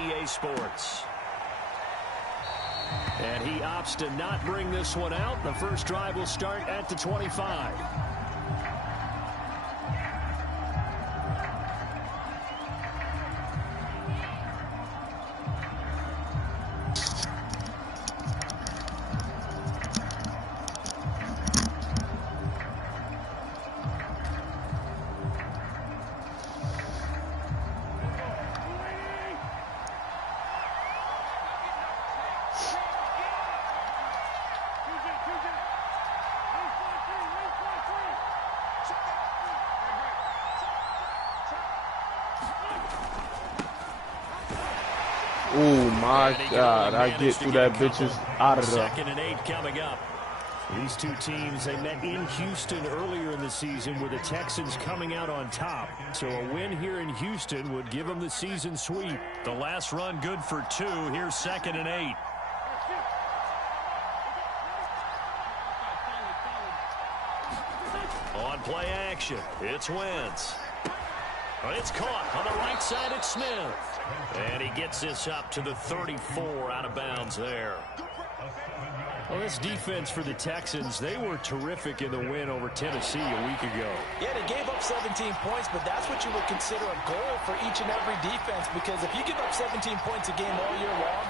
EA Sports. And he opts to not bring this one out. The first drive will start at the 25. Oh my God, I get through that bitches out of there. 2nd and 8 coming up. These two teams, they met in Houston earlier in the season with the Texans coming out on top. So a win here in Houston would give them the season sweep. The last run good for 2. Here's 2nd and 8. On play action, it's Wentz. It's caught on the right side. It's Smith. And he gets this up to the 34 out of bounds there. Well, this defense for the Texans, they were terrific in the win over Tennessee a week ago. Yeah, they gave up 17 points, but that's what you would consider a goal for each and every defense, because if you give up 17 points a game all year long,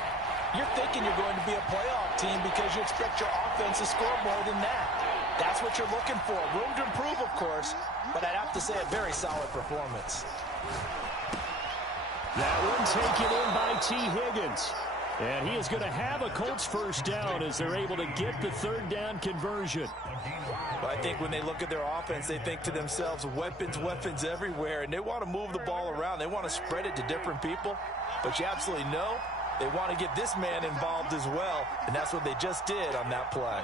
you're thinking you're going to be a playoff team because you expect your offense to score more than that. That's what you're looking for. Room to improve, of course, but I'd have to say a very solid performance. That one taken in by T. Higgins. And he is going to have a Colts first down as they're able to get the third down conversion. Well, I think when they look at their offense, they think to themselves, weapons, weapons everywhere, and they want to move the ball around. They want to spread it to different people, but you absolutely know they want to get this man involved as well, and that's what they just did on that play.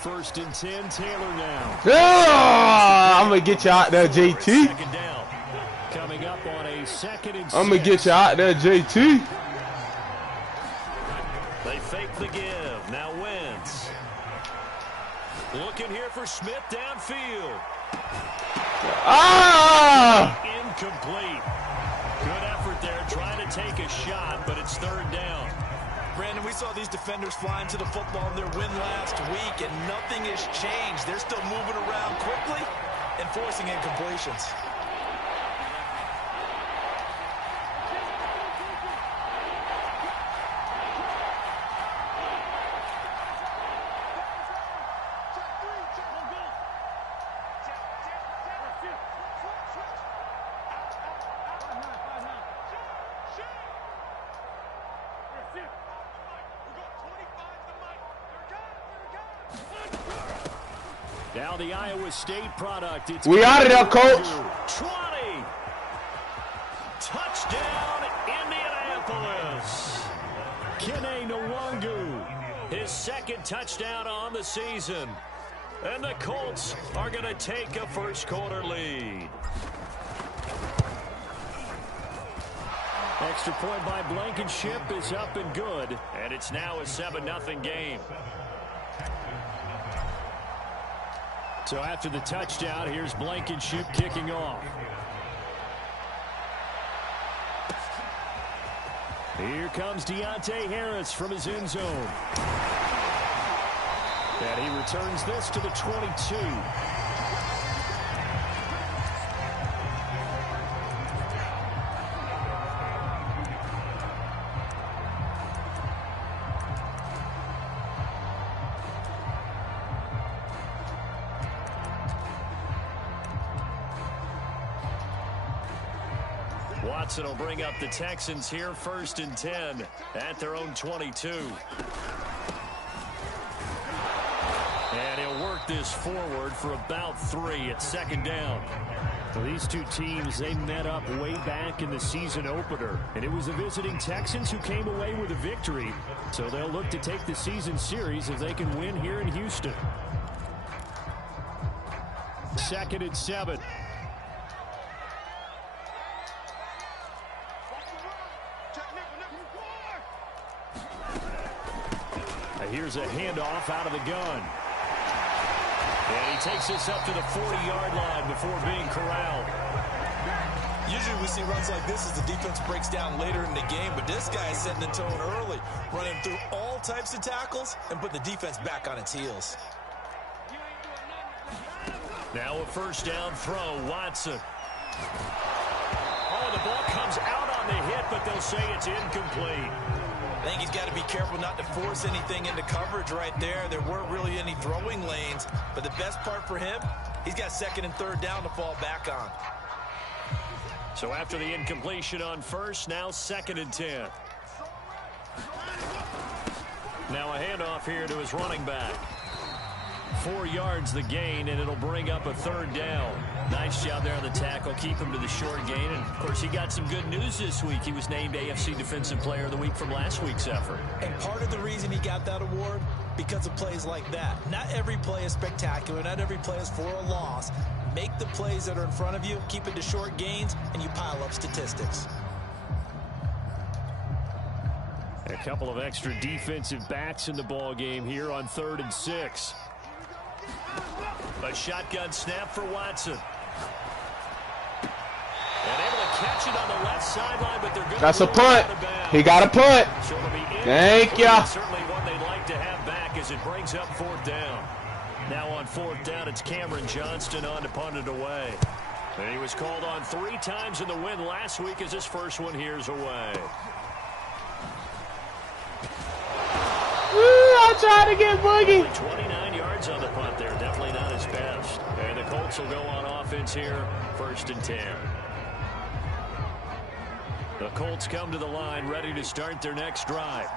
First and 10, Taylor now. Yeah, I'm going to get you out there, JT. Second down. Coming up on a 2nd and 6. I'm going to get you out there, JT. They fake the give. Now Wentz. Looking here for Smith downfield. Ah! Incomplete. Good effort there trying to take a shot, but it's third down. Brandon, we saw these defenders flying to the football in their win last week, and nothing has changed. They're still moving around quickly and forcing incompletions. Now the Iowa State product. It's we out of there, coach. 20. Touchdown, Indianapolis. Kene Nwangu, his 2nd touchdown on the season. And the Colts are going to take a first-quarter lead. Extra point by Blankenship is up and good. And it's now a 7-0 game. So after the touchdown, here's Blankenship kicking off. Here comes Deontay Harris from his end zone. And he returns this to the 22. Watson will bring up the Texans here, 1st and 10 at their own 22. And he'll work this forward for about 3 at 2nd down. So these two teams, they met up way back in the season opener. And it was the visiting Texans who came away with a victory. So they'll look to take the season series if they can win here in Houston. 2nd and 7. Here's a handoff out of the gun. And he takes this up to the 40-yard line before being corralled. Usually we see runs like this as the defense breaks down later in the game, but this guy is setting the tone early, running through all types of tackles and put the defense back on its heels. Now a first down throw, Watson. Oh, the ball comes out on the hit, but they'll say it's incomplete. I think he's got to be careful not to force anything into coverage right there. There weren't really any throwing lanes, but the best part for him, he's got second and third down to fall back on. So after the incompletion on first, now 2nd and 10. Now a handoff here to his running back. 4 yards the gain, and it'll bring up a 3rd down. Nice job there on the tackle. Keep him to the short gain. And, of course, he got some good news this week. He was named AFC Defensive Player of the Week from last week's effort. And part of the reason he got that award, because of plays like that. Not every play is spectacular. Not every play is for a loss. Make the plays that are in front of you, keep it to short gains, and you pile up statistics. A couple of extra defensive backs in the ball game here on 3rd and 6. A shotgun snap for Watson. And able to catch it on the left sideline, but they're good. That's a punt. He got a punt. So Thank you. Certainly one they'd like to have back as it brings up 4th down. Now on 4th down, it's Cameron Johnston on to punt it away. And he was called on 3 times in the win last week as his first one here's away. I tried to get Boogie. 29 yards on the punt there. Definitely not his best. And the Colts will go on offense here, 1st and 10. The Colts come to the line ready to start their next drive.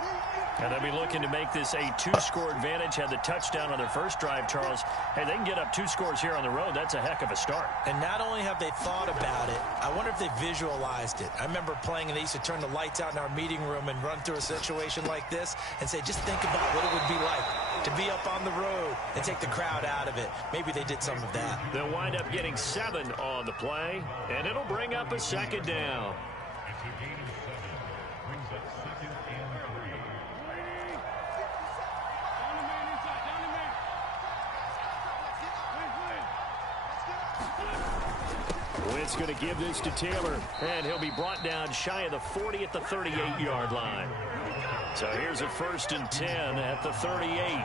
And they'll be looking to make this a 2-score advantage. Had the touchdown on their first drive, Charles. Hey, they can get up 2 scores here on the road. That's a heck of a start. And not only have they thought about it, I wonder if they visualized it. I remember playing and they used to turn the lights out in our meeting room and run through a situation like this and say, just think about what it would be like to be up on the road and take the crowd out of it. Maybe they did some of that. They'll wind up getting 7 on the play, and it'll bring up a 2nd down. Witt's going to give this to Taylor, and he'll be brought down shy of the 40 at the 38-yard line. So here's a 1st and 10 at the 38.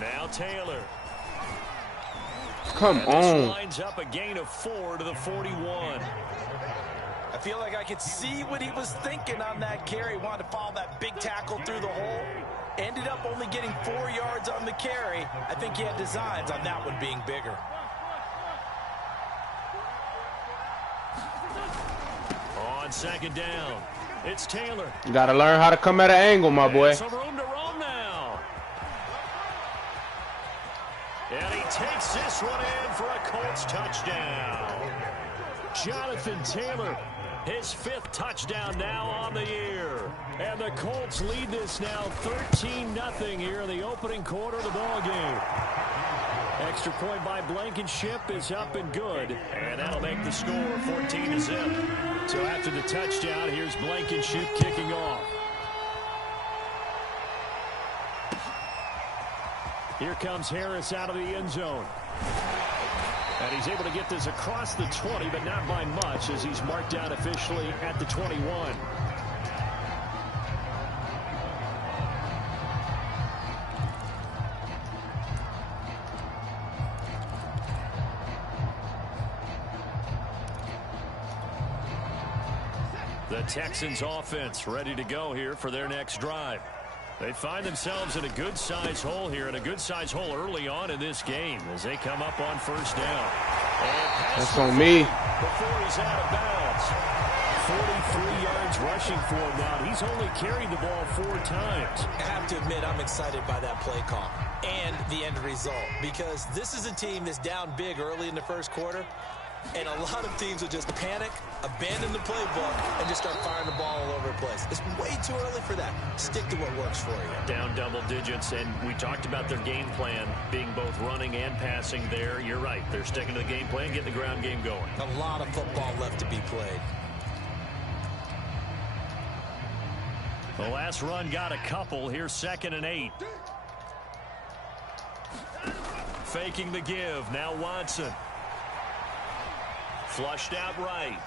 Now Taylor. Come on. Lines up a gain of 4 to the 41. I feel like I could see what he was thinking on that carry. Wanted to follow that big tackle through the hole. Ended up only getting 4 yards on the carry. I think he had designs on that one being bigger. On 2nd down, it's Taylor. You got to learn how to come at an angle, my boy. Some room to roam now. And he takes this one in for a Colts touchdown. Jonathan Taylor, his 5th touchdown now on the year. And the Colts lead this now 13-0 here in the opening quarter of the ball game. Extra point by Blankenship is up and good. And that'll make the score 14-0. So after the touchdown, here's Blankenship kicking off. Here comes Harris out of the end zone. And he's able to get this across the 20, but not by much, as he's marked down officially at the 21. The Texans offense ready to go here for their next drive. They find themselves in a good-sized hole here, and a good-sized hole early on in this game as they come up on 1st down. That's on me. Before he's out of bounds. 43 yards rushing for him now. He's only carried the ball 4 times. I have to admit, I'm excited by that play call and the end result, because this is a team that's down big early in the 1st quarter. And a lot of teams will just panic, abandon the playbook, and just start firing the ball all over the place. It's way too early for that. Stick to what works for you. Down double digits, and we talked about their game plan being both running and passing there. You're right. They're sticking to the game plan, getting the ground game going. A lot of football left to be played. The last run got a couple. Here's 2nd and 8. Faking the give. Now Watson. Flushed out right.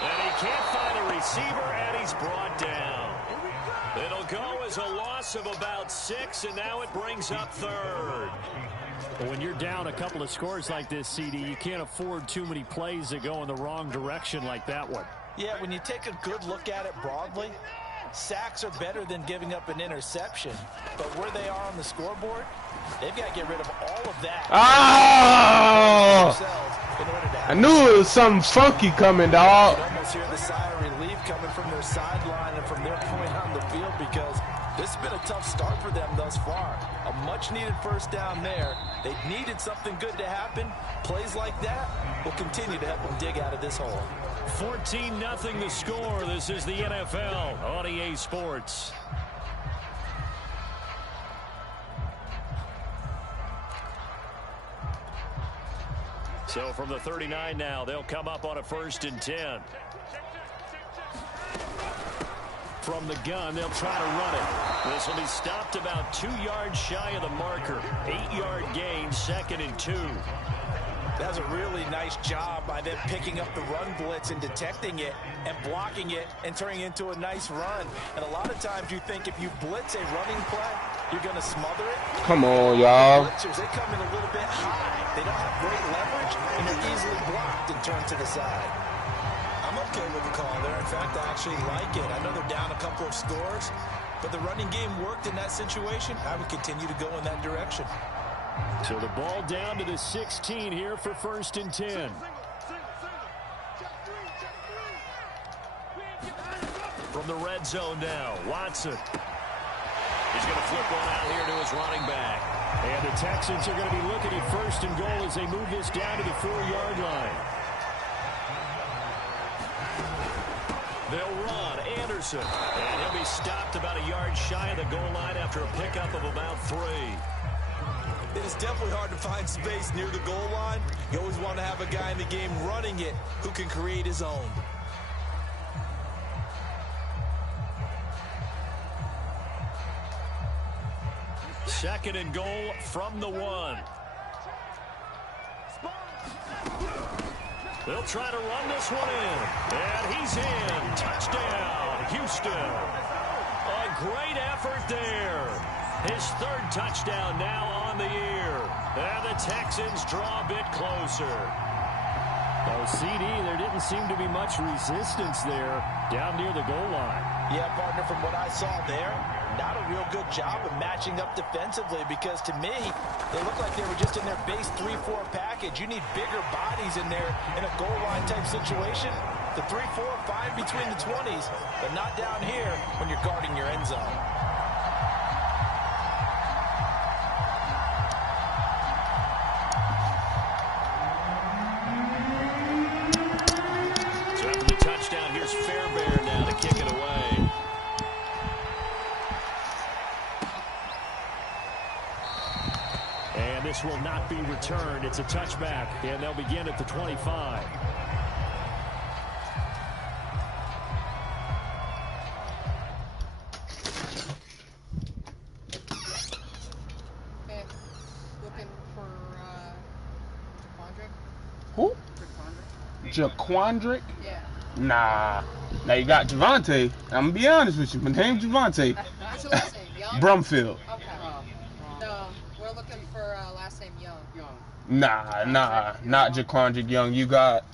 And he can't find a receiver, and he's brought down. It'll go as a loss of about 6, and now it brings up 3rd. When you're down a couple of scores like this, CD, you can't afford too many plays that go in the wrong direction like that one. Yeah, when you take a good look at it broadly, sacks are better than giving up an interception. But where they are on the scoreboard, they've got to get rid of all of that. Oh! I knew it was something funky coming, dog. You can almost hear the sigh of relief coming from their sideline and from their point on the field, because this has been a tough start for them thus far. A much-needed first down there. They needed something good to happen. Plays like that will continue to help them dig out of this hole. 14-0 the score. This is the NFL on EA Sports. So from the 39 now, they'll come up on a 1st and 10. From the gun, they'll try to run it. This will be stopped about 2 yards shy of the marker. 8-yard gain, 2nd and 2. That's a really nice job by them picking up the run blitz and detecting it and blocking it and turning it into a nice run. And a lot of times you think if you blitz a running play, you're going to smother it. Come on, y'all. Blitzers, they come in a little bit high. They don't have great leverage, and they're easily blocked and turned to the side. I'm okay with the call there. In fact, I actually like it. I know they're down a couple of scores, but the running game worked in that situation. I would continue to go in that direction. So the ball down to the 16 here for 1st and 10. From the red zone now, Watson. He's going to flip one out here to his running back. And the Texans are going to be looking at 1st and goal as they move this down to the 4-yard line. They'll run Anderson, and he'll be stopped about a yard shy of the goal line after a pickup of about 3. It is definitely hard to find space near the goal line. You always want to have a guy in the game running it who can create his own. Second and goal from the 1. They'll try to run this one in. And he's in. Touchdown, Houston. A great effort there. His 3rd touchdown now on the year. And the Texans draw a bit closer. Oh, CD, there didn't seem to be much resistance there down near the goal line. Yeah, partner, from what I saw there, not a real good job of matching up defensively, because to me, they look like they were just in their base 3-4 package. You need bigger bodies in there in a goal line type situation. The 3-4 fine between the 20s, but not down here when you're guarding your end zone. So after the touchdown, here's Fairbairn now to kick it away. And this will not be returned. It's a touchback, and they'll begin at the 25. Looking for Who? Jaquandrick? Yeah. Nah. Now you got Javante. I'm gonna be honest with you. My name's Javante. What's your last name? Young? Brumfield. Okay. No, we're looking for last name Young. Nah, not Jaquandrick Young. You got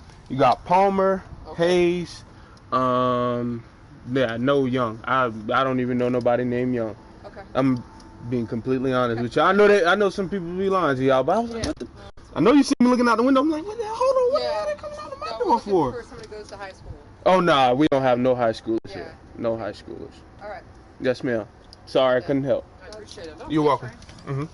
Palmer, Hayes. Yeah, no Young. I don't even know nobody named Young. Okay. I'm being completely honest with you. I know some people be lying to y'all, but I was like, what the? I know you see me looking out the window. I'm like, what the hell? Hold on, what the hell are they coming out of my door for? For somebody who goes to high school. Oh, nah, we don't have no high schoolers Yeah. here. No high schoolers. All right. Yes, ma'am. Sorry, I couldn't help. I appreciate it. You're welcome. Mm-hmm.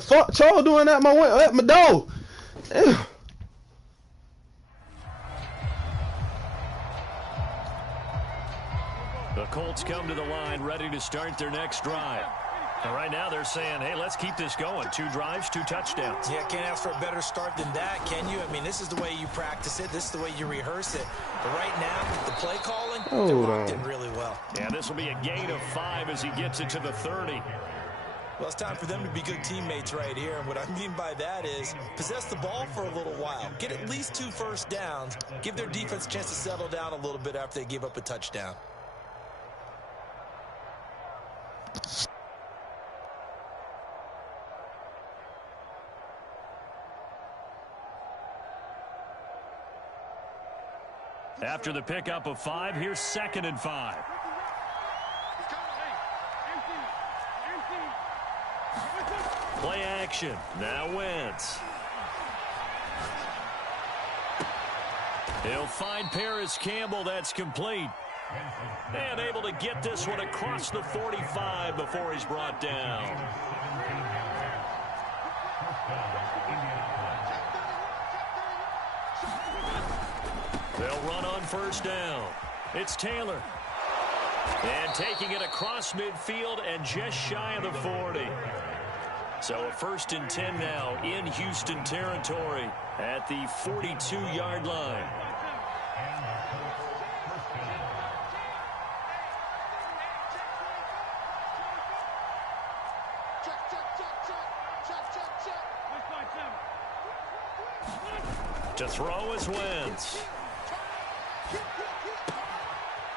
the fuck Charles doing at my door? Damn. The Colts come to the line ready to start their next drive. And right now they're saying, hey, let's keep this going. 2 drives, 2 touchdowns. Yeah, can't ask for a better start than that, can you? I mean, this is the way you practice it. This is the way you rehearse it. But right now, the play calling, they're locked in really well. Yeah, this will be a gain of 5 as he gets it to the 30. Well, it's time for them to be good teammates right here. And what I mean by that is possess the ball for a little while. Get at least 2 first downs. Give their defense a chance to settle down a little bit after they give up a touchdown. After the pickup of 5, here's 2nd and 5. Play action. Now Wentz. He'll find Paris Campbell. That's complete. And able to get this one across the 45 before he's brought down. They'll run on first down. It's Taylor. And taking it across midfield and just shy of the 40. So a 1st and 10 now in Houston territory at the 42-yard line. To throw is Wentz.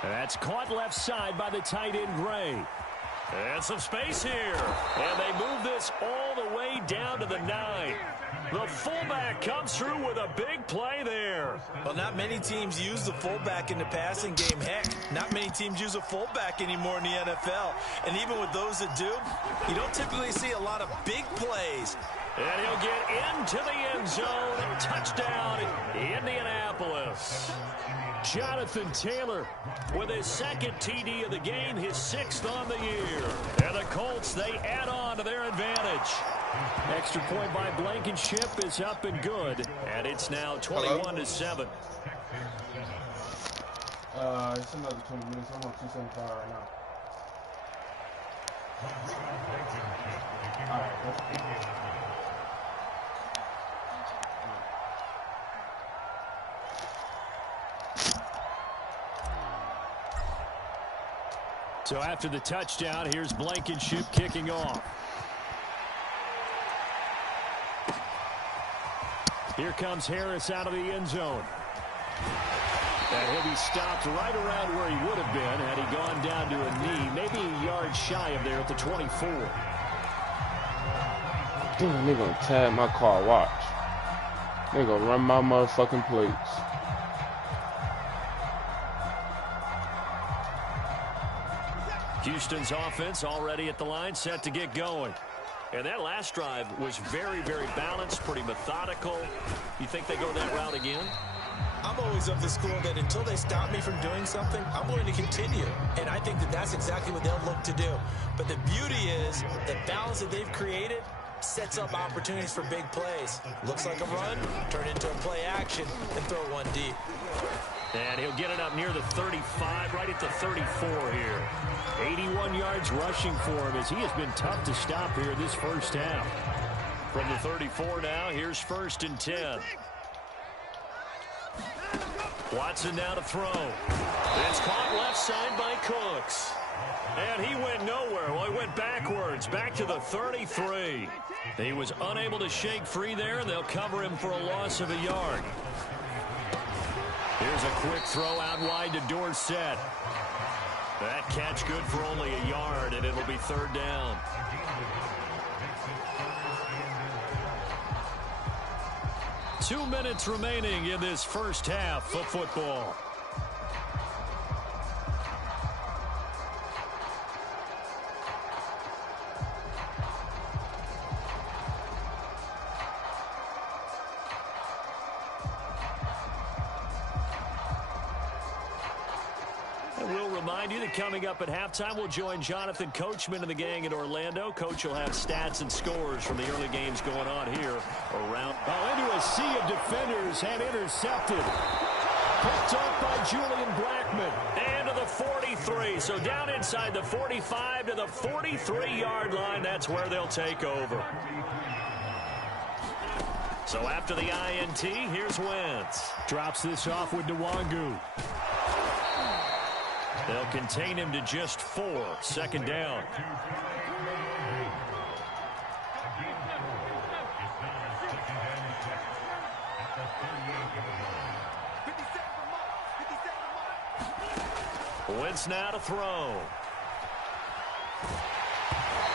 That's caught left side by the tight end Gray. And some space here. And they move this all the way down to the 9. The fullback comes through with a big play there. Well, not many teams use the fullback in the passing game. Heck, not many teams use a fullback anymore in the NFL. And even with those that do, you don't typically see a lot of big plays. And he'll get into the end zone. Touchdown, Indianapolis. Jonathan Taylor with his 2nd TD of the game, his 6th on the year. And the Colts, they add on to their advantage. Extra point by Blankenship is up and good. And it's now 21-7. It's another 20 minutes. I'm on 275 right now. All right, so after the touchdown, here's Blankenship kicking off. Here comes Harris out of the end zone. And he'll be stopped right around where he would have been had he gone down to a knee, maybe a yard shy of there at the 24. Damn, they gonna tag my car, watch. They gonna run my motherfucking plates. Houston's offense already at the line, set to get going. And that last drive was very, very balanced, pretty methodical. You think they go that route again? I'm always of the school that until they stop me from doing something, I'm going to continue. And I think that that's exactly what they'll look to do. But the beauty is the balance that they've created sets up opportunities for big plays. Looks like a run, turn into a play action, and throw one deep. And he'll get it up near the 35, right at the 34 here. 81 yards rushing for him as he has been tough to stop here this first half. From the 34 now, here's 1st and 10. Watson now to throw. It's caught left side by Cooks. And he went nowhere. Well, he went backwards, back to the 33. He was unable to shake free there, and they'll cover him for a loss of a yard. Here's a quick throw out wide to Dorsett. That catch good for only a yard, and it'll be 3rd down. Two minutes remaining in this first half of football. remind you that coming up at halftime, we'll join Jonathan Coachman and the gang in Orlando. Coach will have stats and scores from the early games going on here around. Into a sea of defenders and intercepted. Picked up by Julian Blackman. And to the 43. So down inside the 45 to the 43-yard line. That's where they'll take over. So after the INT, here's Wentz. Drops this off with Nwangu. They'll contain him to just 4. Second down. Wentz now to throw.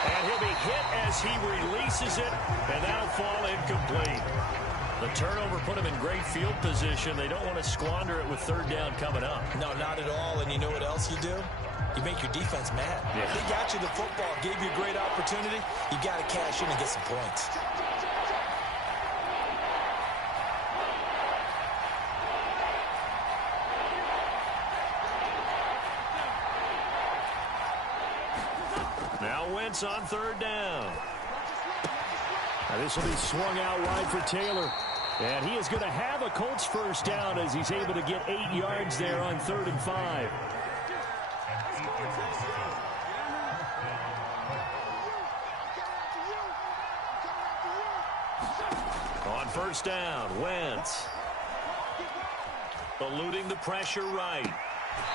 And he'll be hit as he releases it, and that'll fall incomplete. The turnover put him in great field position. They don't want to squander it with third down coming up. No, not at all. And you know what else you do? You make your defense mad. Yeah. They got you the football, gave you a great opportunity. You got to cash in and get some points. Now Wentz on third down. Now this will be swung out wide for Taylor. And he is going to have a Colts first down as he's able to get 8 yards there on 3rd and 5. On first down, Wentz. Eluding the pressure right.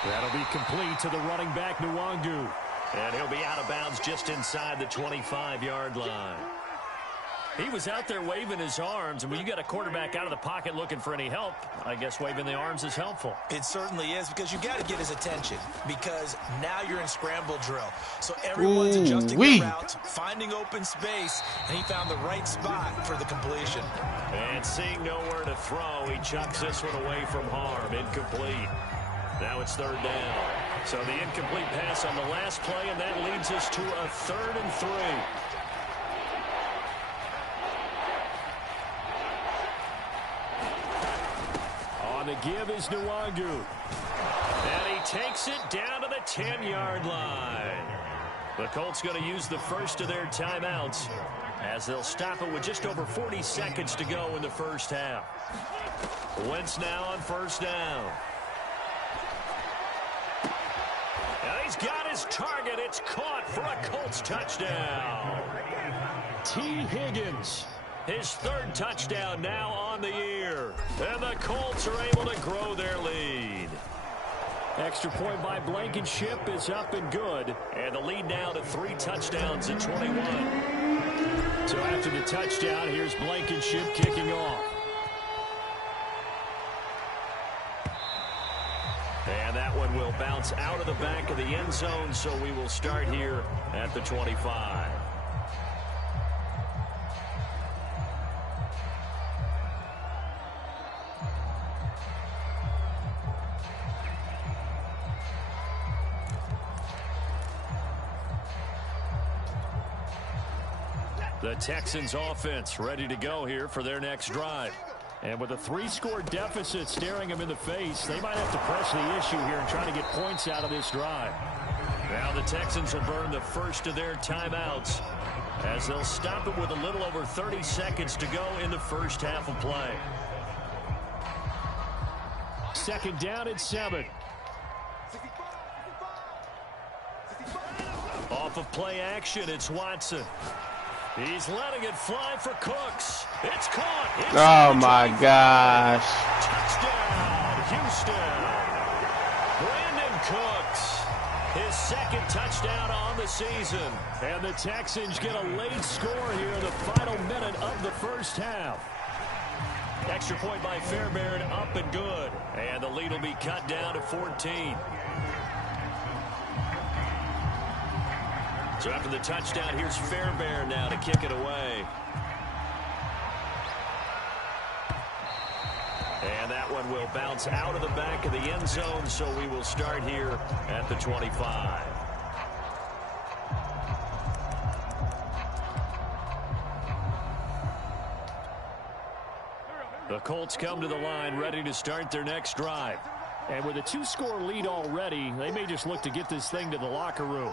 That'll be complete to the running back, Nwangu. And he'll be out of bounds just inside the 25-yard line. He was out there waving his arms, and when you got a quarterback out of the pocket looking for any help, I guess waving the arms is helpful. It certainly is, because you got to get his attention, because now you're in scramble drill. So everyone's adjusting their routes, finding open space, and he found the right spot for the completion. And seeing nowhere to throw, he chucks this one away from harm. Incomplete. Now it's third down. So the incomplete pass on the last play, and that leads us to a 3rd and 3. On the give is Nwangu. And he takes it down to the 10-yard line. The Colts going to use the first of their timeouts as they'll stop it with just over 40 seconds to go in the first half. Wentz now on first down. And he's got his target. It's caught for a Colts touchdown. T. Higgins. His 3rd touchdown now on the year. And the Colts are able to grow their lead. Extra point by Blankenship is up and good. And the lead now to 3 touchdowns at 21. So after the touchdown, here's Blankenship kicking off. And that one will bounce out of the back of the end zone, so we will start here at the 25. The Texans offense ready to go here for their next drive. And with a 3-score deficit staring them in the face, they might have to press the issue here and try to get points out of this drive. Now the Texans will burn the first of their timeouts as they'll stop it with a little over 30 seconds to go in the first half of play. 2nd down and 7. Off of play action, it's Watson. He's letting it fly for Cooks. It's caught. Oh, my gosh. Touchdown, Houston. Brandon Cooks, his 2nd touchdown on the season. And the Texans get a late score here in the final minute of the first half. Extra point by Fairbairn, up and good. And the lead will be cut down to 14. So after the touchdown, here's Fairbairn now to kick it away. And that one will bounce out of the back of the end zone, so we will start here at the 25. The Colts come to the line ready to start their next drive. And with a 2-score lead already, they may just look to get this thing to the locker room.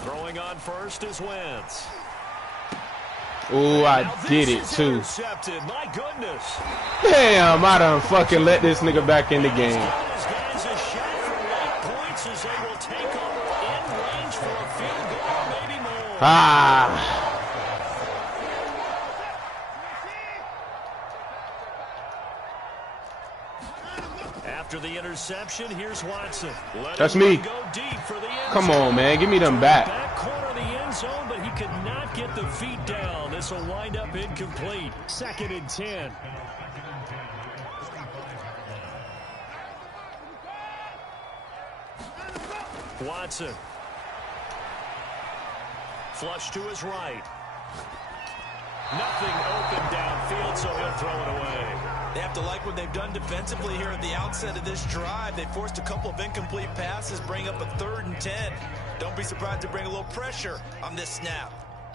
Throwing on first is Wentz. Oh, I did it too. My goodness. Damn, I done fucking let this nigga back in the game. Ah. After the interception, here's Watson. That's me. Come on, man. Give me them back. Back corner of the end zone, but he could not get the feet down. This will wind up incomplete. 2nd and 10. Watson. Flush to his right. Nothing open downfield, so he'll throw it away. They have to like what they've done defensively here at the outset of this drive. They forced a couple of incomplete passes, bring up a 3rd and 10. Don't be surprised to bring a little pressure on this snap.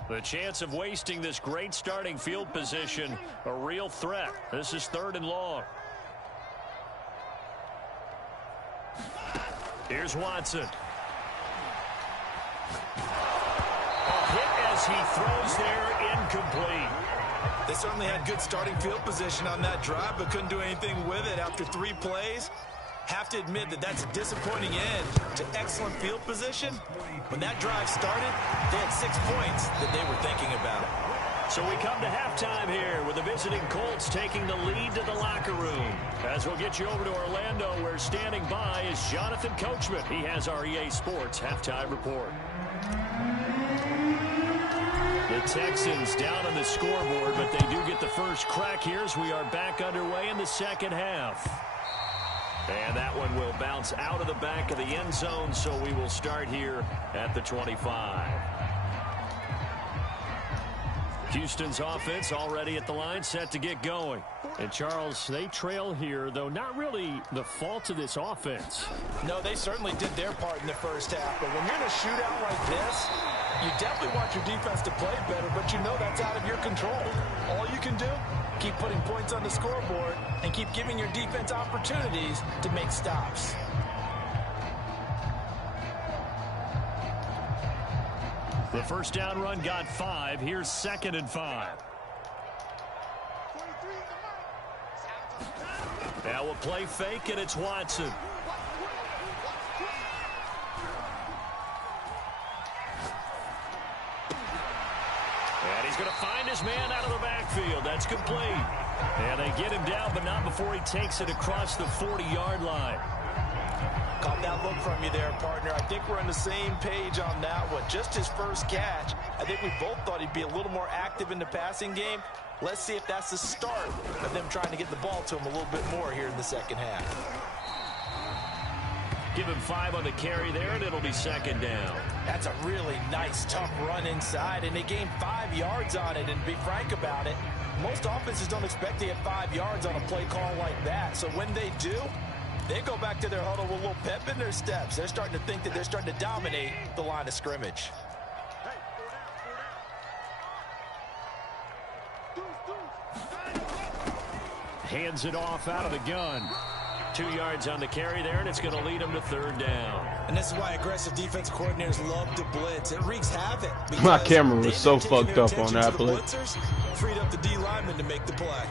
The chance of wasting this great starting field position, a real threat. This is 3rd and long. Here's Watson. A hit as he throws there, incomplete. They certainly had good starting field position on that drive, but couldn't do anything with it after 3 plays. Have to admit that that's a disappointing end to excellent field position. When that drive started, they had 6 points that they were thinking about. So we come to halftime here with the visiting Colts taking the lead to the locker room. As we'll get you over to Orlando, where standing by is Jonathan Coachman. He has our EA Sports halftime report. The Texans down on the scoreboard, but they do get the first crack here as we are back underway in the second half. And that one will bounce out of the back of the end zone, so we will start here at the 25. Houston's offense already at the line, set to get going. And, Charles, they trail here, though not really the fault of this offense. No, they certainly did their part in the first half. But when you're in a shootout like this, you definitely want your defense to play better, but you know that's out of your control. All you can do, keep putting points on the scoreboard and keep giving your defense opportunities to make stops. The first down run got 5. Here's 2nd and 5. Now we'll play fake, and it's Watson. And he's going to find his man out of the backfield. That's complete. And they get him down, but not before he takes it across the 40-yard line. Caught that look from you there, partner. I think we're on the same page on that one. Just his first catch. I think we both thought he'd be a little more active in the passing game. Let's see if that's the start of them trying to get the ball to him a little bit more here in the second half. Give him 5 on the carry there, and it'll be 2nd down. That's a really nice, tough run inside, and they gained 5 yards on it. And to be frank about it, most offenses don't expect to get 5 yards on a play call like that. So when they do, they go back to their huddle with a little pep in their steps. They're starting to think that they're starting to dominate the line of scrimmage. Hands it off out of the gun. 2 yards on the carry there, and it's going to lead them to 3rd down. And this is why aggressive defense coordinators love to blitz. It wreaks havoc. My camera was so fucked up on that play. Freed up the D lineman to make the play.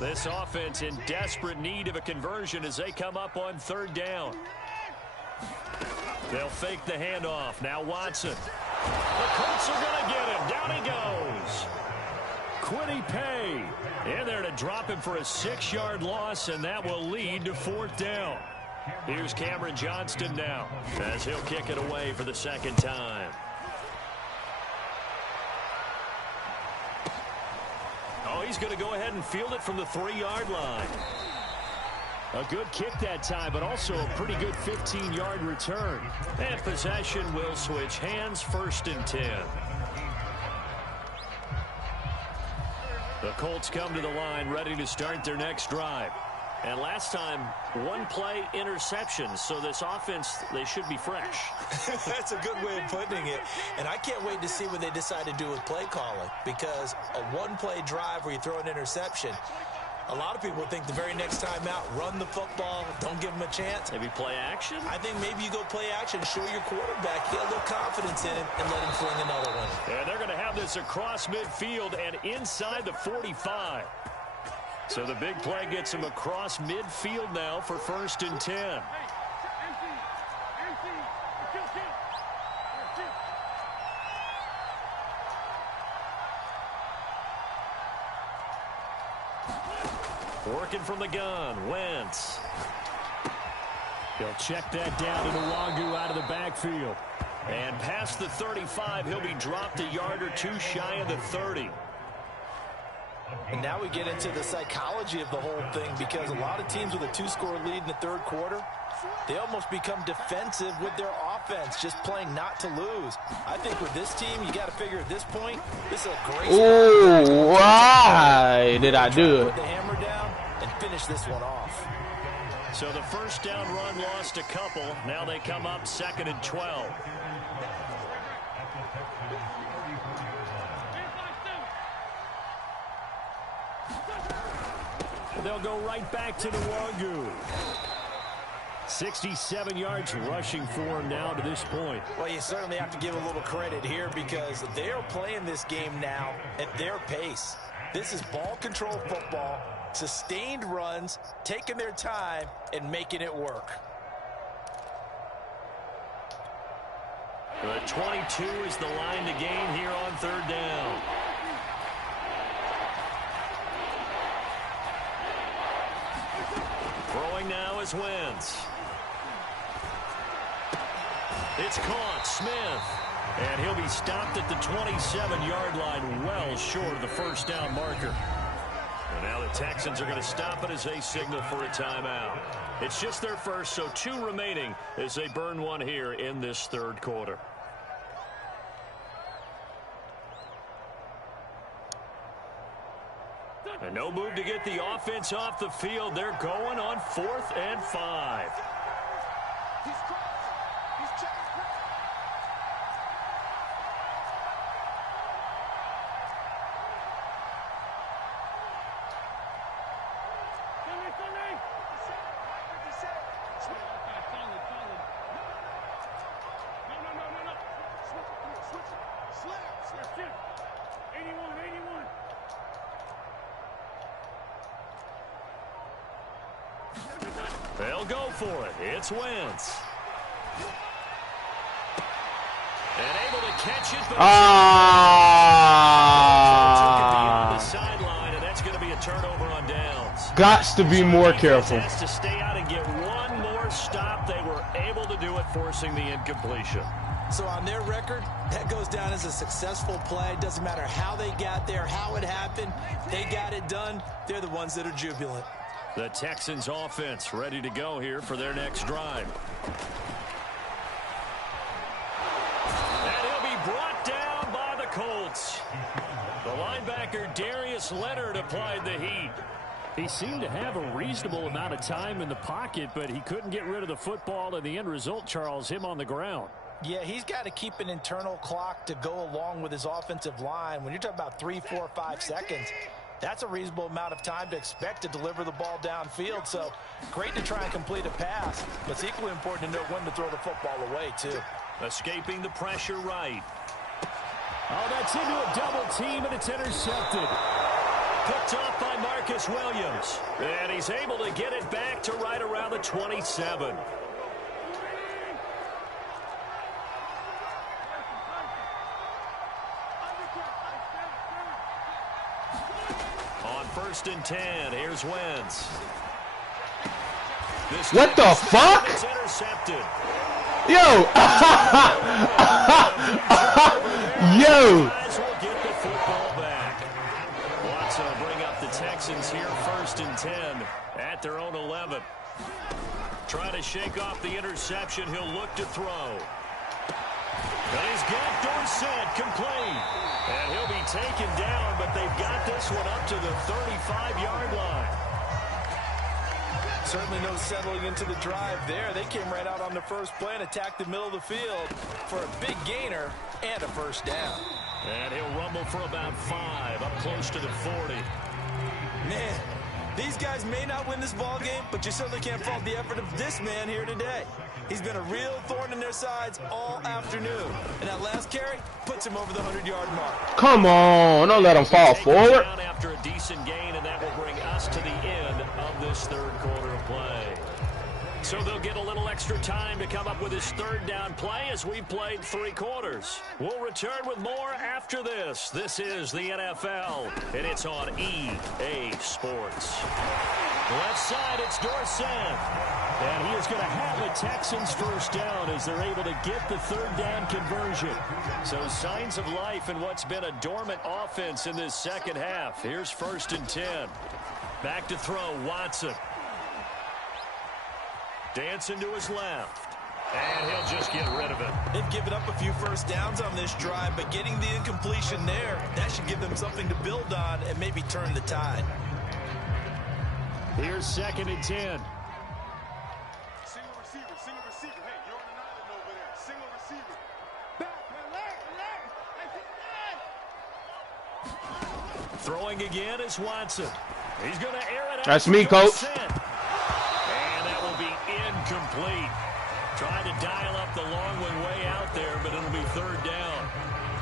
This offense in desperate need of a conversion as they come up on 3rd down. They'll fake the handoff. Now Watson. The Colts are going to get him. Down he goes. Quiddy Pay in there to drop him for a 6-yard loss, and that will lead to 4th down. Here's Cameron Johnston now as he'll kick it away for the 2nd time. Oh, he's going to go ahead and field it from the 3-yard line. A good kick that time, but also a pretty good 15-yard return. And possession will switch hands, 1st and 10. The Colts come to the line ready to start their next drive. And last time, one play interception. So this offense, they should be fresh. That's a good way of putting it. And I can't wait to see what they decide to do with play calling. Because a one-play drive where you throw an interception, a lot of people think the very next time out, run the football, don't give them a chance. Maybe play action? I think maybe you go play action, show your quarterback, get a little confidence in him, and let him fling another one. And they're going to have this across midfield and inside the 45. So the big play gets him across midfield now for 1st and 10. Working from the gun, Wentz. He'll check that down to Nwangu out of the backfield. And past the 35, he'll be dropped a yard or two shy of the 30. And now we get into the psychology of the whole thing, because a lot of teams with a 2-score lead in the third quarter, they almost become defensive with their offense, just playing not to lose. I think with this team, you got to figure at this point, this is a great Ooh, why did I do put it? the hammer down and finish this one off. So the first down run lost a couple. Now they come up 2nd and 12. They'll go right back to Nwangu. 67 yards rushing for him now to this point. Well, you certainly have to give a little credit here, because they are playing this game now at their pace. This is ball control football, sustained runs, taking their time, and making it work. The 22 is the line to gain here on 3rd down. Throwing now is Wentz. It's caught, Smith. And he'll be stopped at the 27-yard line, well short of the first down marker. And now the Texans are going to stop it as they signal for a timeout. It's just their first, so 2 remaining as they burn one here in this third quarter. And no move to get the offense off the field. They're going on 4th and 5. They'll go for it. It's Wentz. And able to catch it. But took it beyond the sideline, and that's going to be a turnover on downs. Gots to be more careful. Has to stay out and get one more stop. They were able to do it, forcing the incompletion. So on their record, that goes down as a successful play. Doesn't matter how they got there, how it happened. They got it done. They're the ones that are jubilant. The Texans offense ready to go here for their next drive. And he'll be brought down by the Colts. The linebacker Darius Leonard applied the heat. He seemed to have a reasonable amount of time in the pocket, but he couldn't get rid of the football, and the end result, Charles, him on the ground. Yeah, he's got to keep an internal clock to go along with his offensive line. When you're talking about 3, 4, 5 seconds, that's a reasonable amount of time to expect to deliver the ball downfield. So great to try and complete a pass, but it's equally important to know when to throw the football away, too. Escaping the pressure right. Oh, that's into a double team, and it's intercepted. Picked off by Marcus Williams. And he's able to get it back to right around the 27. On 1st and 10, here's Wentz. What the fuck? It's intercepted. Yo! Yo! Guys will get the football back. Watson will bring up the Texans here, 1st and 10 at their own 11. Trying to shake off the interception. He'll look to throw. And he's got Dorsett complete. And he'll be taken down, but they've got this one up to the 35-yard line. Certainly no settling into the drive there. They came right out on the first play and attacked the middle of the field for a big gainer and a first down. And he'll rumble for about 5, up close to the 40. Man, these guys may not win this ball game, but you certainly can't fault the effort of this man here today. He's been a real thorn in their sides all afternoon. And that last carry puts him over the 100-yard mark. Come on, don't let him fall forward. Down after a decent gain, and that will bring us to the end of this third quarter of play. So they'll get a little extra time to come up with his third down play as we played 3 quarters. We'll return with more after this. This is the NFL, and it's on EA Sports. Left side, it's Dorsett. And he is going to have a Texans first down as they're able to get the third down conversion. So signs of life in what's been a dormant offense in this second half. Here's 1st and 10. Back to throw, Watson. Dancing to his left. And he'll just get rid of it. They've given up a few first downs on this drive, but getting the incompletion there, that should give them something to build on and maybe turn the tide. Here's 2nd and 10. Single receiver. Hey, you're on an island over there. Single receiver. Throwing again is Watson. He's going to air it out. That's me, coach. And that will be incomplete. Trying to dial up the long one way out there, but it'll be 3rd down.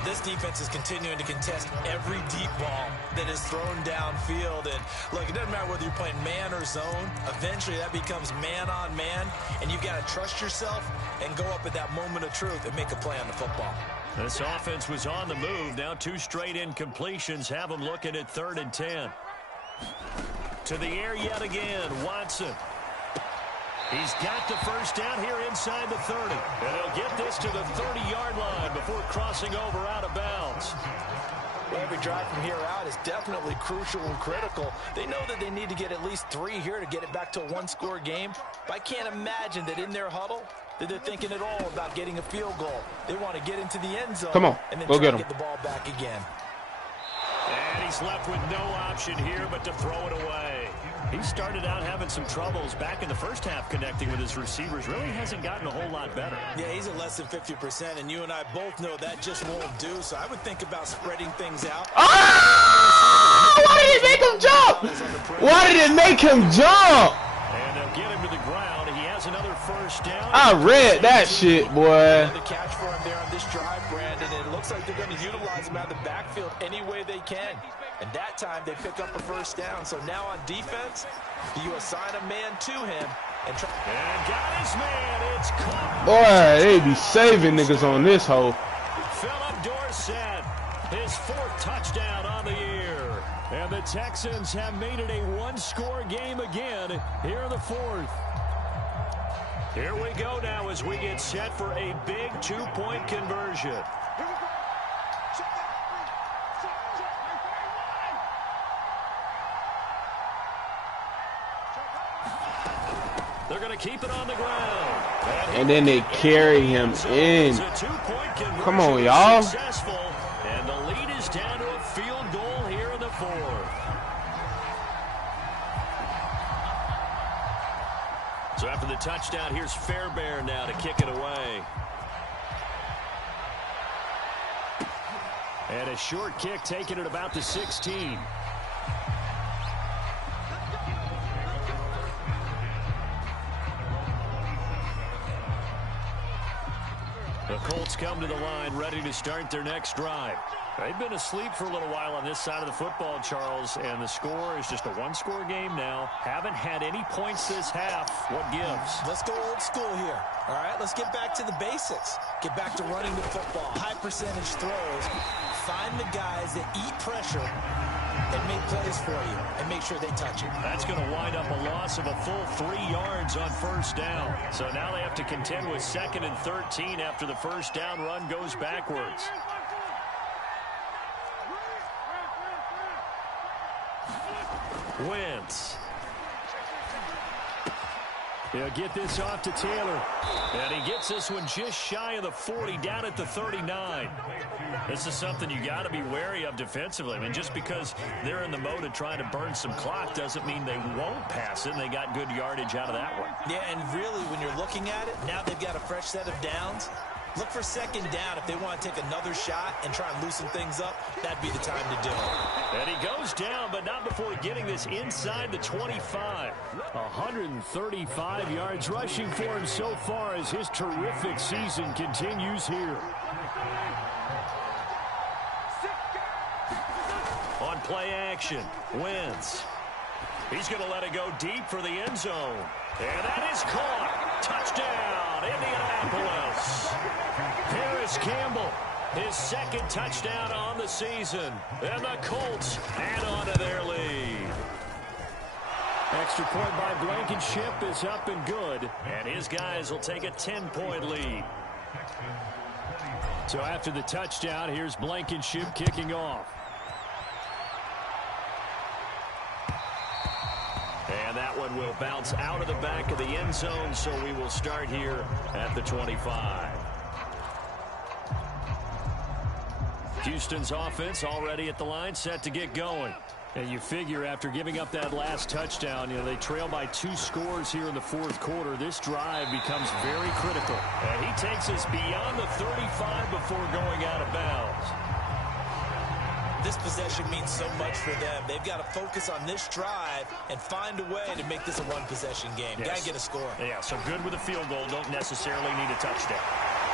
This defense is continuing to contest every deep ball that is thrown downfield. And look, it doesn't matter whether you're playing man or zone. Eventually that becomes man on man, and you've got to trust yourself and go up at that moment of truth and make a play on the football. This offense was on the move. Now 2 straight incompletions have them looking at 3rd and 10. To the air yet again, Watson. He's got the first down here inside the 30. And he'll get this to the 30-yard line before crossing over out of bounds. Well, every drive from here out is definitely crucial and critical. They know that they need to get at least 3 here to get it back to a 1-score game. But I can't imagine that in their huddle that they're thinking at all about getting a field goal. They want to get into the end zone. Come on, and then go try get to him. get the ball back again. And he's left with no option here but to throw it away. He started out having some troubles back in the first half connecting with his receivers. Really hasn't gotten a whole lot better. Yeah, he's at less than 50%, and you and I both know that just won't do. So I would think about spreading things out. Oh! Why did it make him jump? Why did it make him jump? And they'll get him to the ground. He has another first down. I read that shit, boy. The catch for him there on this drive, Brandon, and it looks like they're going to utilize him out of the backfield any way they can. And that time they pick up a first down. So now on defense, you assign a man to him and try. And got his man. It's caught. Boy, they be saving niggas on this hoe. Philip Dorsett, his 4th touchdown on the year. And the Texans have made it a 1-score game again here in the 4th. Here we go now as we get set for a big 2-point conversion. They're going to keep it on the ground. And then they carry him in. Come on, y'all. And the lead is down to a field goal here in the 4th. So after the touchdown, here's Fairbairn now to kick it away. And a short kick taken at about the 16. The Colts come to the line ready to start their next drive. They've been asleep for a little while on this side of the football, Charles, and the score is just a 1-score game now. Haven't had any points this half. What gives? Let's go old school here. All right, let's get back to the basics. Get back to running the football, high percentage throws. Find the guys that eat pressure and make plays for you and make sure they touch it. That's going to wind up a loss of a full 3 yards on first down. So now they have to contend with 2nd and 13 after the first down run goes backwards. Wentz. He'll get this off to Taylor. And he gets this one just shy of the 40, down at the 39. This is something you got to be wary of defensively. I mean, just because they're in the mode of trying to burn some clock doesn't mean they won't pass it, and they got good yardage out of that one. Yeah, and really, when you're looking at it, now they've got a fresh set of downs. Look for second down. If they want to take another shot and try and loosen things up, that'd be the time to do it. And he goes down, but not before getting this inside the 25. 135 yards rushing for him so far as his terrific season continues here. On play action, Wentz. He's going to let it go deep for the end zone. And that is caught. Touchdown, Indianapolis. Harris Campbell, his second touchdown on the season. And the Colts add on to their lead. Extra point by Blankenship is up and good. And his guys will take a 10-point lead. So after the touchdown, here's Blankenship kicking off. And that one will bounce out of the back of the end zone, so we will start here at the 25. Houston's offense already at the line, set to get going. And you figure after giving up that last touchdown, they trail by 2 scores here in the fourth quarter. This drive becomes very critical. And he takes us beyond the 35 before going out of bounds. This possession means so much for them. They've got to focus on this drive and find a way to make this a one-possession game. Yes. Got to get a score. Yeah, so good with a field goal. Don't necessarily need a touchdown.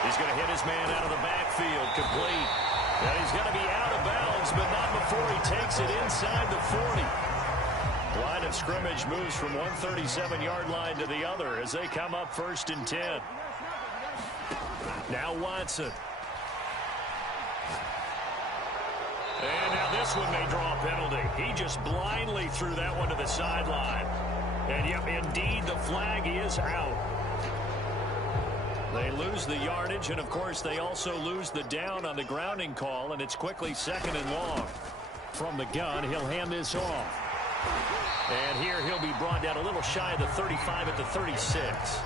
He's going to hit his man out of the backfield. Complete. And he's going to be out of bounds, but not before he takes it inside the 40. Line of scrimmage moves from 137-yard line to the other as they come up 1st and 10. Now Watson. And now this one may draw a penalty. He just blindly threw that one to the sideline. And yep, indeed, the flag is out. They lose the yardage, and of course, they also lose the down on the grounding call, and it's quickly 2nd and long. From the gun, he'll hand this off. And here he'll be brought down a little shy of the 35 at the 36.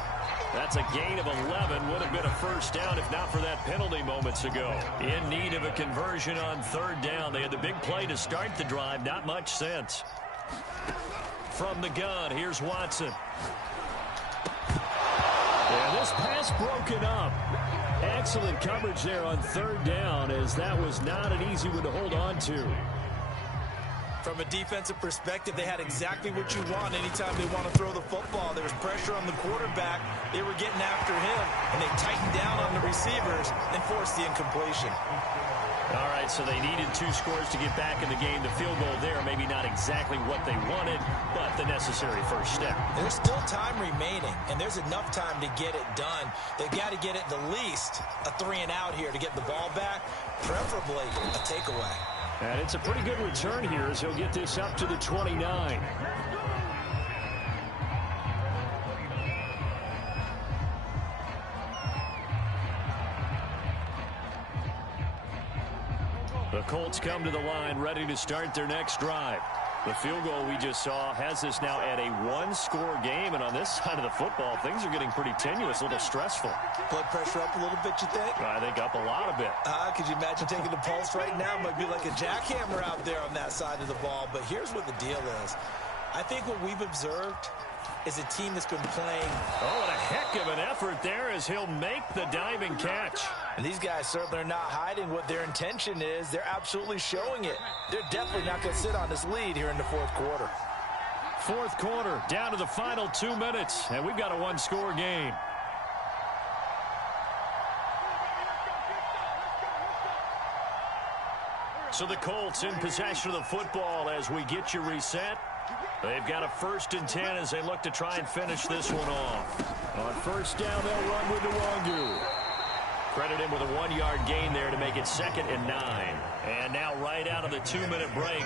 That's a gain of 11. Would have been a first down if not for that penalty moments ago. In need of a conversion on 3rd down. They had the big play to start the drive. Not much sense. From the gun, here's Watson. And this pass broken up. Excellent coverage there on 3rd down, as that was not an easy one to hold on to. From a defensive perspective, they had exactly what you want anytime they want to throw the football. There was pressure on the quarterback. They were getting after him, and they tightened down on the receivers and forced the incompletion. All right, so they needed 2 scores to get back in the game. The field goal there, maybe not exactly what they wanted, but the necessary first step. There's still time remaining, and there's enough time to get it done. They've got to get it the least a 3-and-out here to get the ball back, preferably a takeaway. And it's a pretty good return here as he'll get this up to the 29. The Colts come to the line ready to start their next drive. The field goal we just saw has us now at a 1-score game, and on this side of the football, things are getting pretty tenuous, a little stressful. Blood pressure up a little bit, you think? I think up a lot of it. Could you imagine taking the pulse right now? Might be like a jackhammer out there on that side of the ball, but here's what the deal is. I think what we've observed is a team that's been playing. Oh, and a heck of an effort there as he'll make the diving catch. And these guys certainly are not hiding what their intention is. They're absolutely showing it. They're definitely not going to sit on this lead here in the fourth quarter. Fourth quarter, down to the final 2 minutes, and we've got a 1-score game. So the Colts in possession of the football as we get you reset. They've got a 1st and 10 as they look to try and finish this one off. On 1st down, they'll run with Nwangu. Credit him with a 1-yard gain there to make it 2nd and 9. And now right out of the 2-minute break,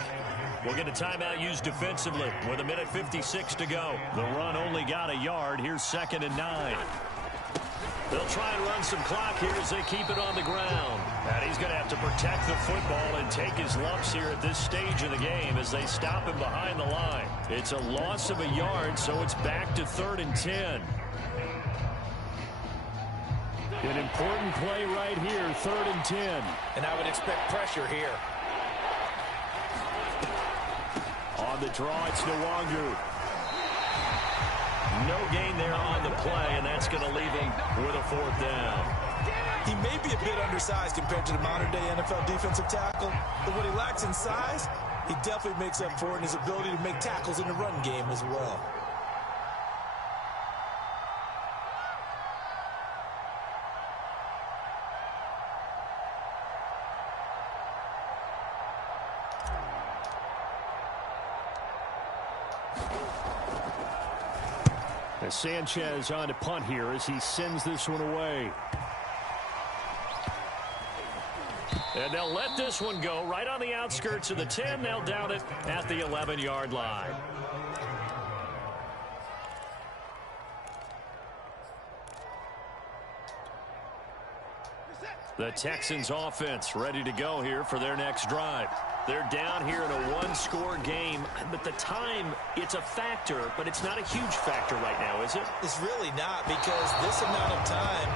we'll get a timeout used defensively with 1:56 to go. The run only got a yard. Here's 2nd and 9. They'll try and run some clock here as they keep it on the ground. And he's going to have to protect the football and take his lumps here at this stage of the game as they stop him behind the line. It's a loss of a yard, so it's back to 3rd and 10. An important play right here, 3rd and 10. And I would expect pressure here. On the draw, it's Nwangu. No gain there on the play, and that's going to leave him with a 4th down. He may be a bit undersized compared to the modern-day NFL defensive tackle, but what he lacks in size, he definitely makes up for it in his ability to make tackles in the run game as well. As Sanchez on to punt here as he sends this one away. And they'll let this one go right on the outskirts of the 10. They'll down it at the 11-yard line. The Texans offense ready to go here for their next drive. They're down here in a one-score game, but the time, it's a factor, but it's not a huge factor right now, is it? It's really not, because this amount of time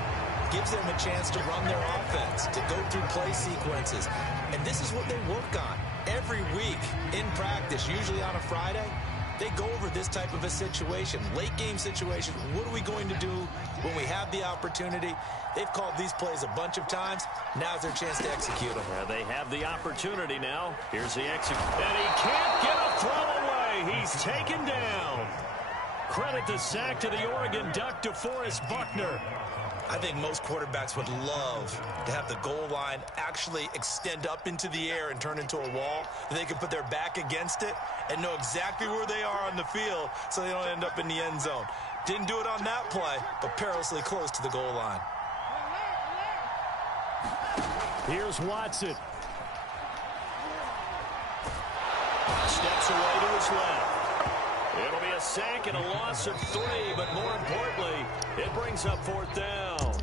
gives them a chance to run their offense, to go through play sequences. And this is what they work on every week in practice, usually on a Friday. They go over this type of a situation, late game situation. What are we going to do when we have the opportunity? They've called these plays a bunch of times. Now's their chance to execute them. They have the opportunity now. Here's the execute. And he can't get a throw away. He's taken down. Credit the sack to the Oregon Duck, DeForest Buckner. I think most quarterbacks would love to have the goal line actually extend up into the air and turn into a wall. They can put their back against it and know exactly where they are on the field so they don't end up in the end zone. Didn't do it on that play, but perilously close to the goal line. Here's Watson. Steps away to his left. It'll be a sack and a loss of 3, but more importantly, it brings up 4th down.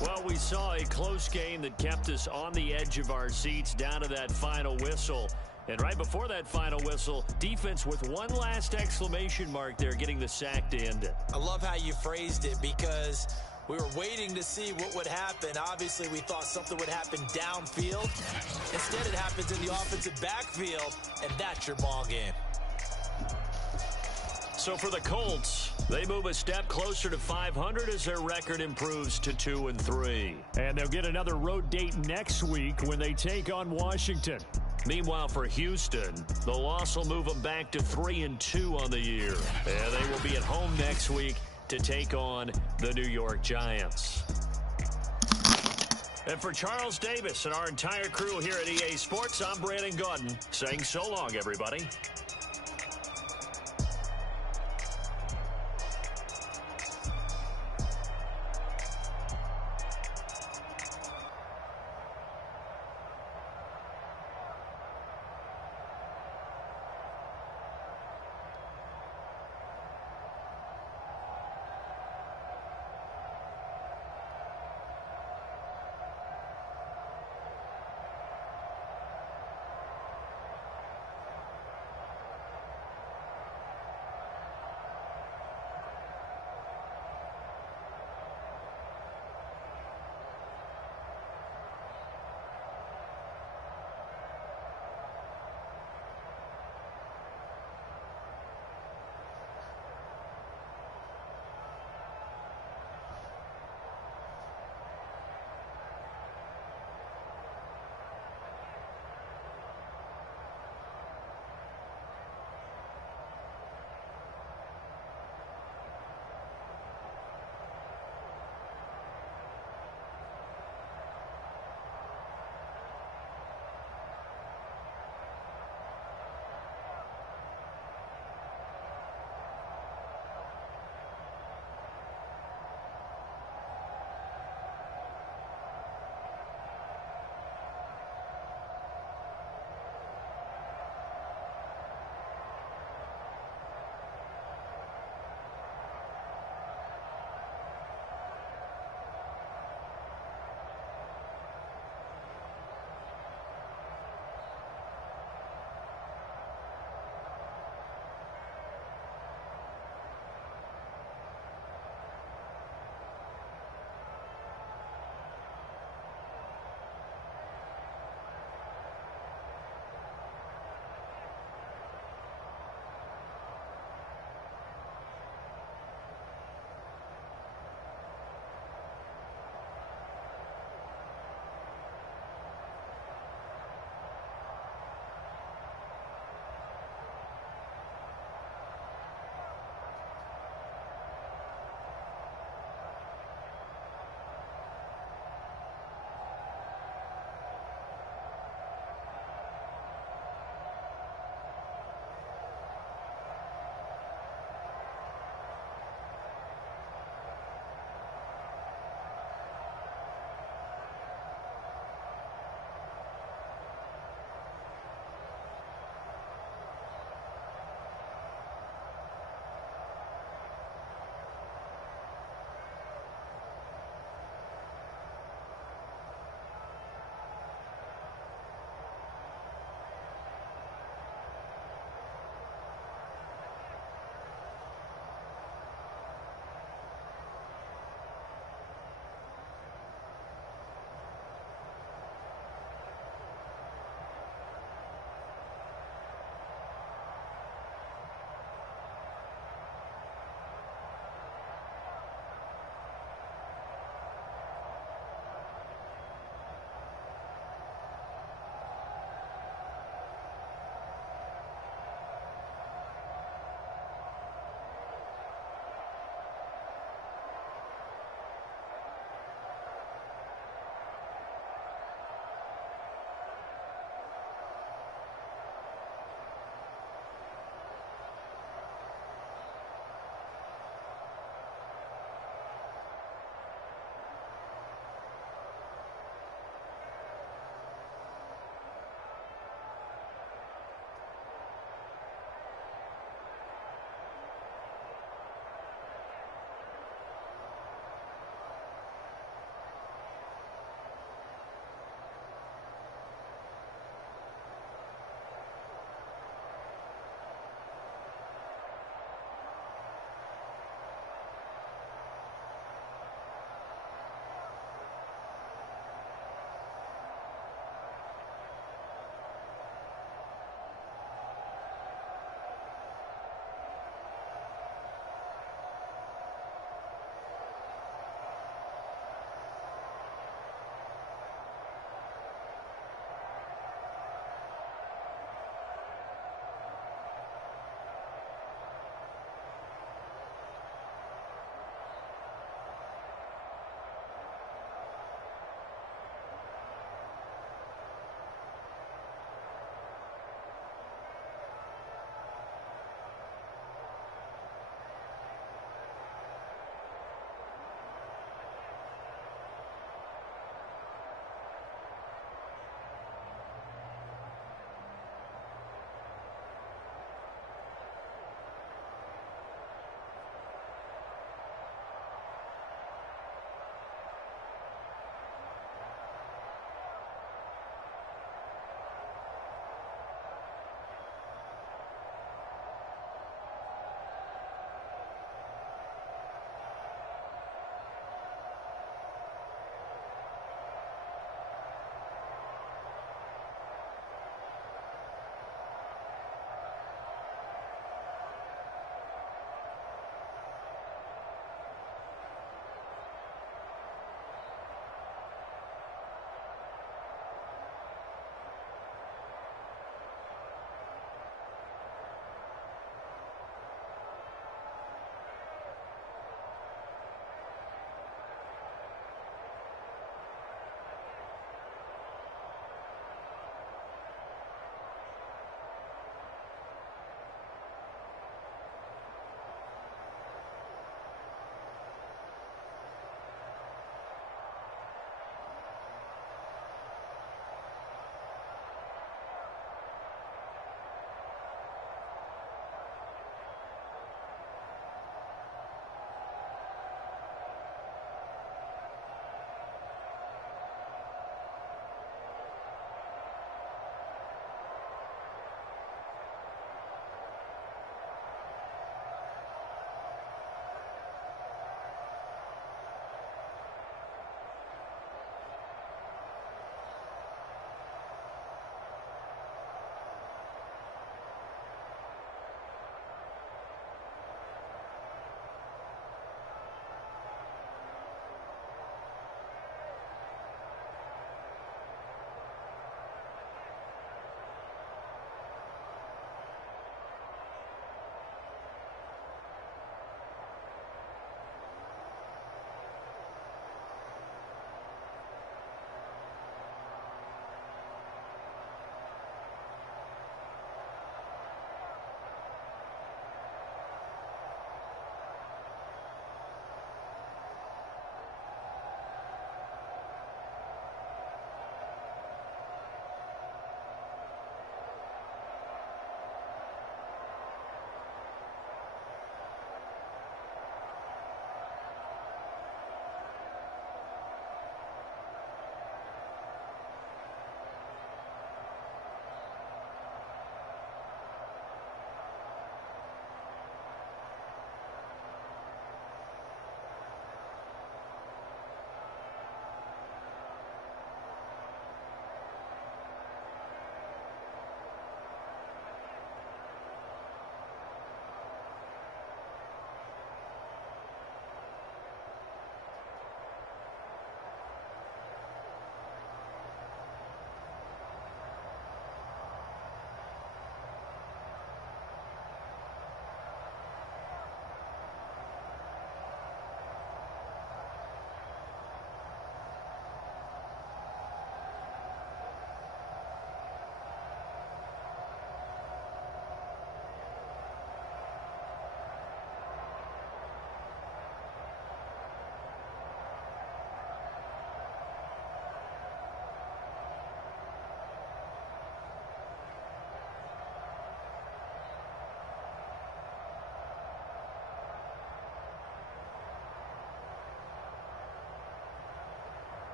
Well, we saw a close game that kept us on the edge of our seats down to that final whistle. And right before that final whistle, defense with one last exclamation mark there, getting the sack to end it. I love how you phrased it, because we were waiting to see what would happen. Obviously, we thought something would happen downfield. Instead, it happens in the offensive backfield, and that's your ball game. So for the Colts, they move a step closer to 500 as their record improves to 2-3. And they'll get another road date next week when they take on Washington. Meanwhile, for Houston, the loss will move them back to 3-2 on the year. And they will be at home next week to take on the New York Giants. And for Charles Davis and our entire crew here at EA Sports, I'm Brandon Gaudin saying so long, everybody.